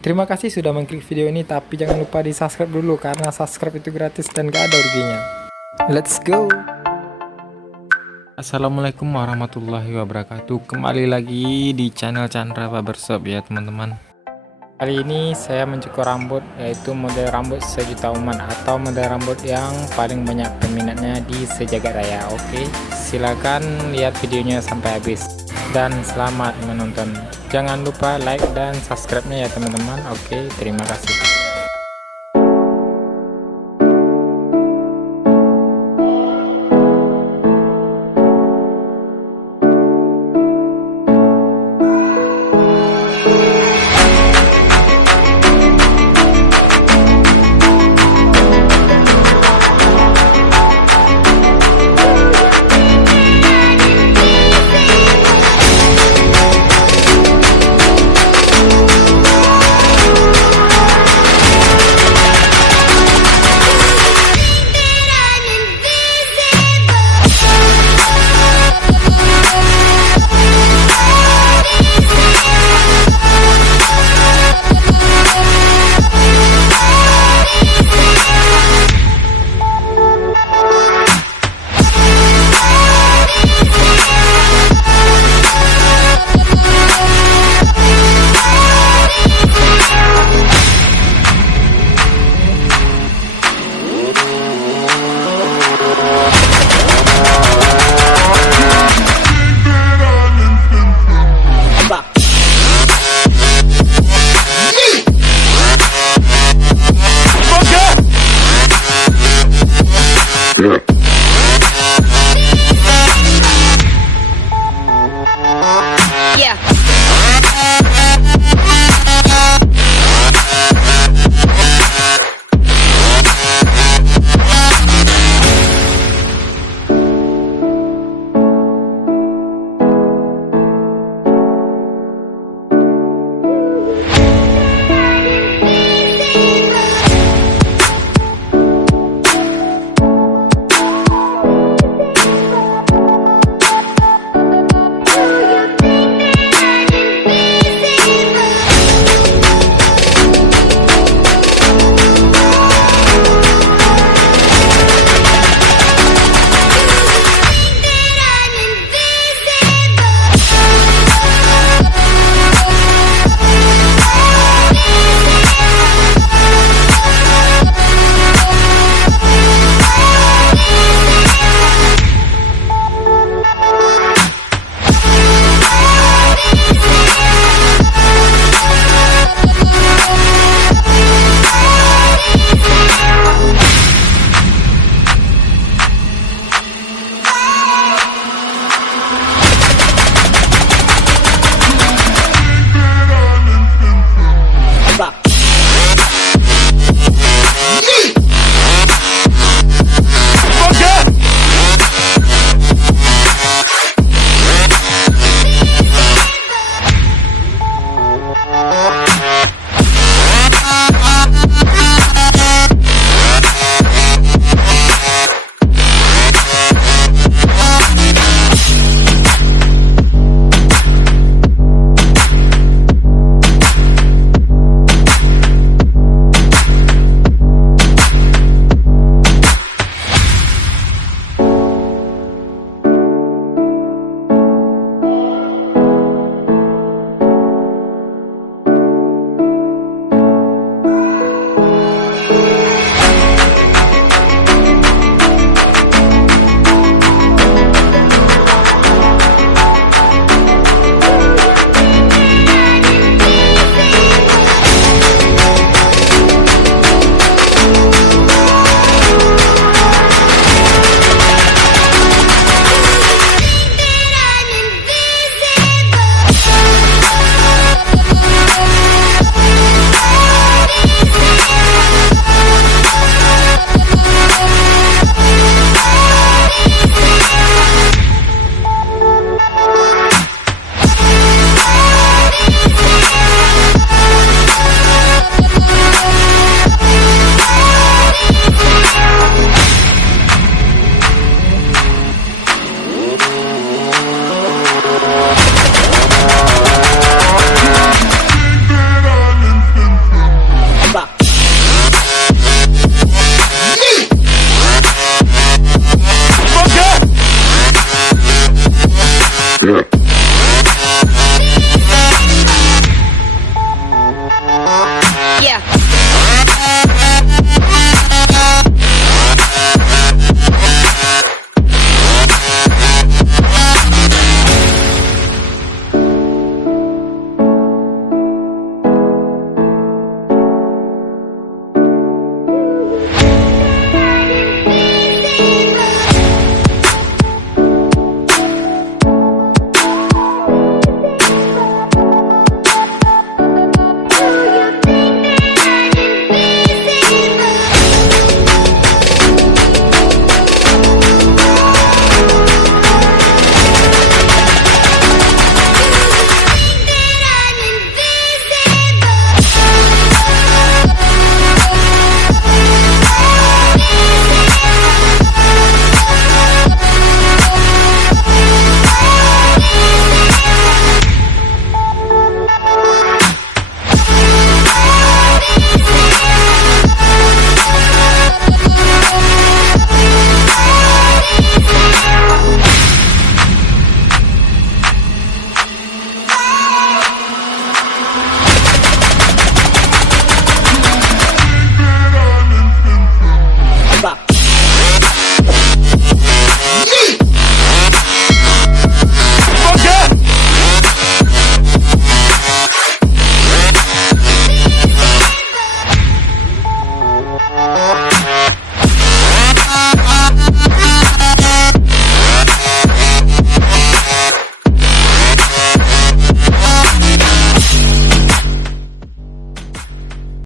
Terima kasih sudah mengklik video ini, tapi jangan lupa di subscribe dulu karena subscribe itu gratis dan gak ada ruginya. Let's go. Assalamualaikum warahmatullahi wabarakatuh. Kembali lagi di channel Chandra Barbershop ya teman-teman. Kali ini saya mencukur rambut, yaitu model rambut sejuta umat atau model rambut yang paling banyak peminatnya di sejagat raya. Oke, silakan lihat videonya sampai habis dan selamat menonton. Jangan lupa like dan subscribe-nya ya teman-teman. Oke, terima kasih. Yeah.